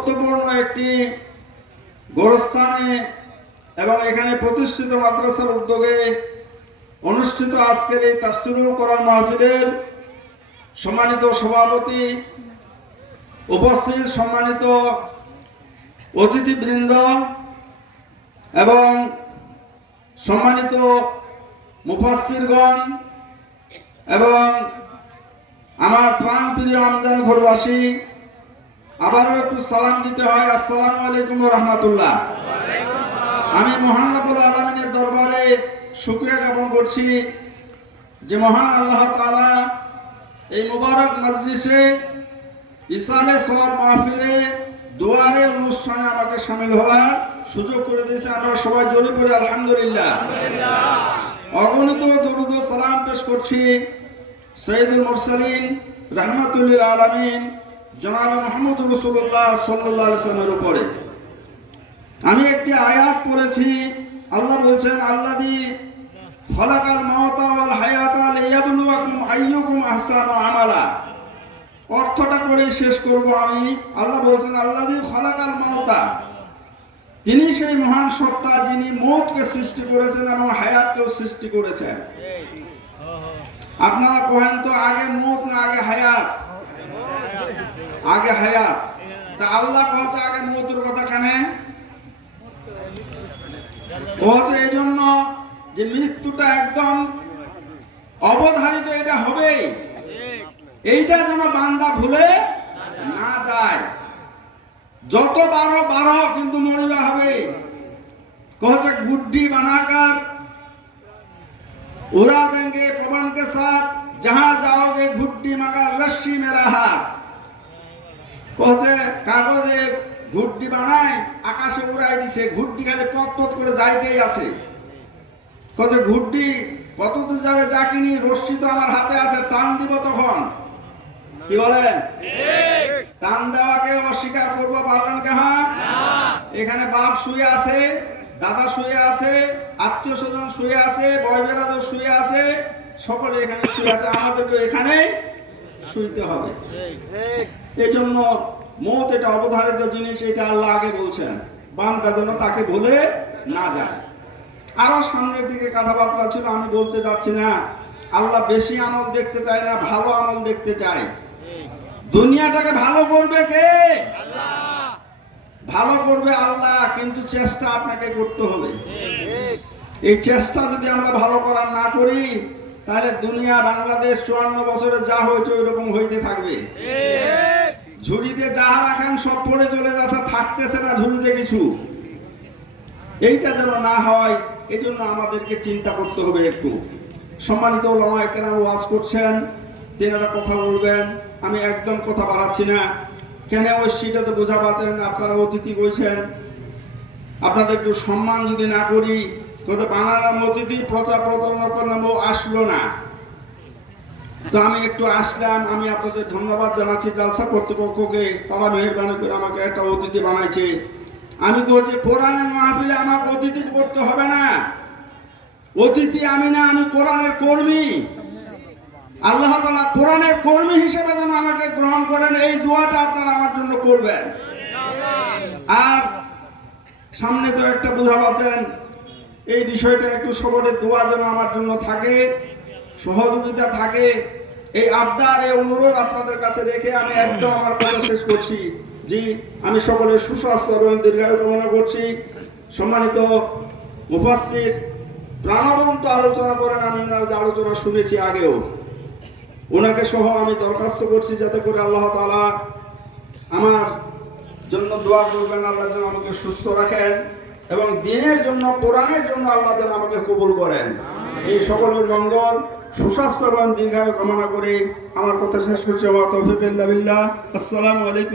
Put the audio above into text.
গুরুত্বপূর্ণ একটি গোরস্থানে এবং এখানে প্রতিষ্ঠিত মাদ্রাসার উদ্যোগে অনুষ্ঠিত আজকের এই তাফসিরুল কোরআন মাহফিলের সম্মানিত সভাপতি, উপস্থিত সম্মানিত অতিথিবৃন্দ এবং সম্মানিত মুফাসিরগণ এবং আমার প্রাণ প্রিয় আমজান ঘরবাসী আবারও একটু সালাম দিতে হয়। আসসালামু আলাইকুম রহমতুল্লাহ। আমি মহান রব্বুল আলমিনের দরবারে শুক্রিয়া জ্ঞাপন করছি যে মহান আল্লাহ তাআলা এই মুবারক মজলিসে ইসালে সব মাহফিলে দোয়ারে অনুষ্ঠানে আমাকে সামিল হওয়ার সুযোগ করে দিয়েছে। আমরা সবাই জড়িয়ে পড়ি আলহামদুলিল্লাহ। অগণিত দরুদ সালাম পেশ করছি সৈয়দুল মুরসালিন রহমাতুল্লিল আলমিন। জনাব মোহাম্মদ রসুল্লাহ সাল্লাহ সাল্লামের উপরে। আমি একটি আয়াত পড়েছি, আল্লাহ বলছেন আল্লাদি খলাকাল মাওতা ওয়াল হায়াতা লিয়াবলুয়াকুম আইয়ুকুম আহসানু আমালা। অর্থটা করে শেষ করব আমি। আল্লাহ বলছেন আল্লাদি খলাকাল মাওতা তিনি সেই মহান সত্তা যিনি মৌতকে সৃষ্টি করেছেন এবং হায়াতকেও সৃষ্টি করেছেন। আপনারা কহেন তো আগে মৌত না আগে হায়াত? আগে হায়াত তা আল্লাহ কহছে আগে মৌতের কথা কেন কহছে এই জন্য যে মৃত্যুটা একদম অবধারিত এটা হবে এইটা যেন বান্দা ভুলে না যায় যত বারো বারো কিন্তু মরিবা হবে কহছে গুড্ডি বানাকার उड़ा देंगे पवन के साथ जहां जाओगे घुट्टी मगर रस्सी मेरा हाथ কহছে কাগজে ঘুটটি বানায় আকাশে উড়াই দিছে ঘুটটি খালি পথ পথ করে যাইতেই আছে। কছে ঘুটটি কত দূর যাবে চাকিনি রশ্মি তো আমার হাতে আছে টান দিব তখন। কি বলেন? টান দেওয়াকে অস্বীকার করব পারবেন কাহা এখানে বাপ শুয়ে আছে দাদা শুয়ে আছে আত্মীয় স্বজন শুয়ে আছে বয় বেড়াদের শুয়ে আছে সকলে এখানে শুয়ে আছে আমাদেরকে এখানে শুইতে হবে। এই জন্য মত এটা অবধারিত জিনিস, এটা আল্লাহ আগে বলছেন। বান্দা যেন তাকে ভুলে না যায়। আরও সামনের দিকে কথাবার্তা ছিল, আমি বলতে যাচ্ছি না। আল্লাহ বেশি আমল দেখতে চায় না, ভালো আমল দেখতে চায়। দুনিয়াটাকে ভালো করবে কে? ভালো করবে আল্লাহ, কিন্তু চেষ্টা আপনাকে করতে হবে। এই চেষ্টা যদি আমরা ভালো করার না করি, তাহলে দুনিয়া, বাংলাদেশ, চুয়ান্ন বছরে যা হয়েছে ওই রকম হইতে থাকবে। ঝুড়িতে যা রাখেন, সব পড়ে চলে যাচ্ছে, থাকতেছে না ঝুড়িতে কিছু। এইটা যেন না হয় এই জন্য আমাদেরকে চিন্তা করতে হবে একটু। সম্মানিত কেনা ওয়াজ করছেন, তেনারা কথা বলবেন, আমি একদম কথা বাড়াচ্ছি না। কেন ওই সেটাতে বোঝা পাচ্ছেন আপনারা অতিথি বলছেন আপনাদের একটু সম্মান যদি না করি, কত বানালাম অতিথি প্রচার প্রচারণা করলাম ও আসলো না। তো আমি একটু আসলাম, আমি আপনাদের ধন্যবাদ জানাচ্ছি জালসা কর্তৃপক্ষকে, তারা মেহরবানি করে আমাকে একটা অতিথি বানাইছে। আমি বলছি কোরআনের মাহফিলে আমাকে অতিথি করতে হবে না। অতিথি আমি না, আমি কোরআনের কর্মী। আল্লাহ তালা কোরআনের কর্মী হিসেবে যেন আমাকে গ্রহণ করেন, এই দোয়াটা আপনারা আমার জন্য করবেন। আর সামনে তো একটা বোঝা পাচ্ছেন এই বিষয়টা একটু সবরের দোয়া যেন আমার জন্য থাকে। সহযোগিতা থাকে। এই আবদার, এই অনুরোধ আপনাদের কাছে রেখে আমি একদম আমার কথা শেষ করছি। জি, আমি সকলের সুস্বাস্থ্য এবং দীর্ঘায়ু কামনা করছি। সম্মানিত মুফাসির প্রাণবন্ত আলোচনা করেন, আমি ওনার যে আলোচনা শুনেছি আগেও। ওনাকে সহ আমি দরখাস্ত করছি যাতে করে আল্লাহ তালা আমার জন্য দোয়া করবেন, আল্লাহ যেন আমাকে সুস্থ রাখেন এবং দিনের জন্য, কোরআনের জন্য আল্লাহ যেন আমাকে কবুল করেন। এই সকলের মঙ্গল। সুস্বাস্থ্য এবং দীর্ঘায়ু কামনা করে আমার কথা শেষ করছি। আমার তফিকুল্লাহ আসসালামু আলাইকুম।